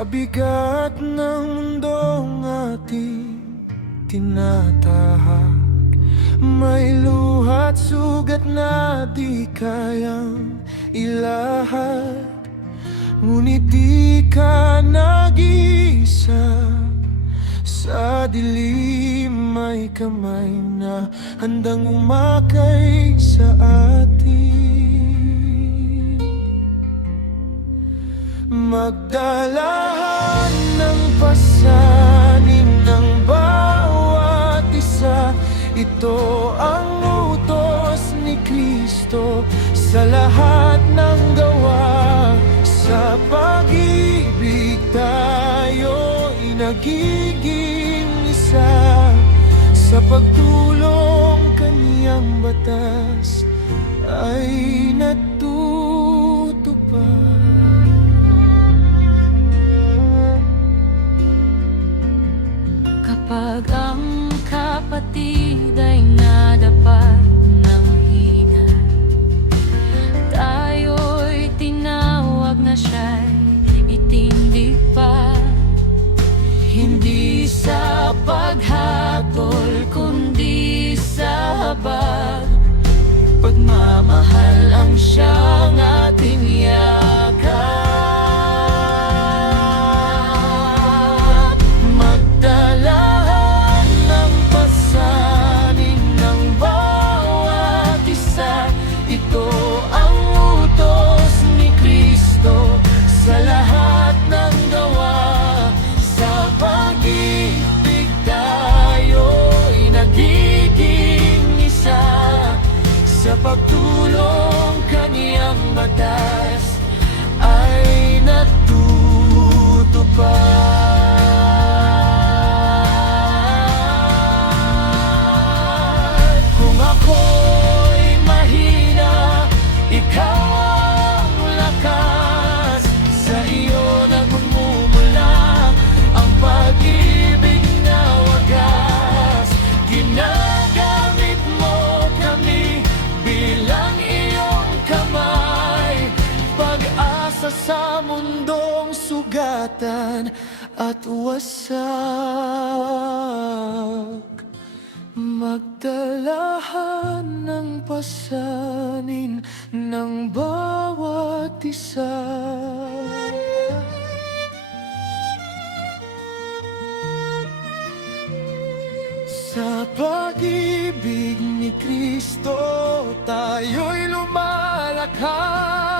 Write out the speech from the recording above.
Sa bigat ng mundong ating tinatahak, may luha't sugat na di kayang ilahad. Ngunit di ka nag-iisa, sa dilim may kamay na handang umakay sa atin. Magdalahan ng pasanin ng bawat isa, ito ang utos ni Kristo sa lahat ng gawa. Sa pag-ibig tayo'y nagiging isa, sa pagtulong kaniyang batas ay natutupad. Kapag ang kapatid ay nadapat ng hina, tayo'y tinawag na siya'y itindig pa. Hindi sa paghatol kundi sa habag, pagmamahal ang siyang ating yakap. Sa pagtulong kaniyang batas ay natutupad. Kung ako'y mahina, ikaw ang lakas. Sa iyo nagmumula ang pag-ibig na wagas. Ginagamit mo kami bilang iyong kamay, pag-asa sa mundong sugatan at wasak. Magdalahan ng pasanin ng bawat isa, sa pag-ibig ni Kristo tayo'y lumalakad.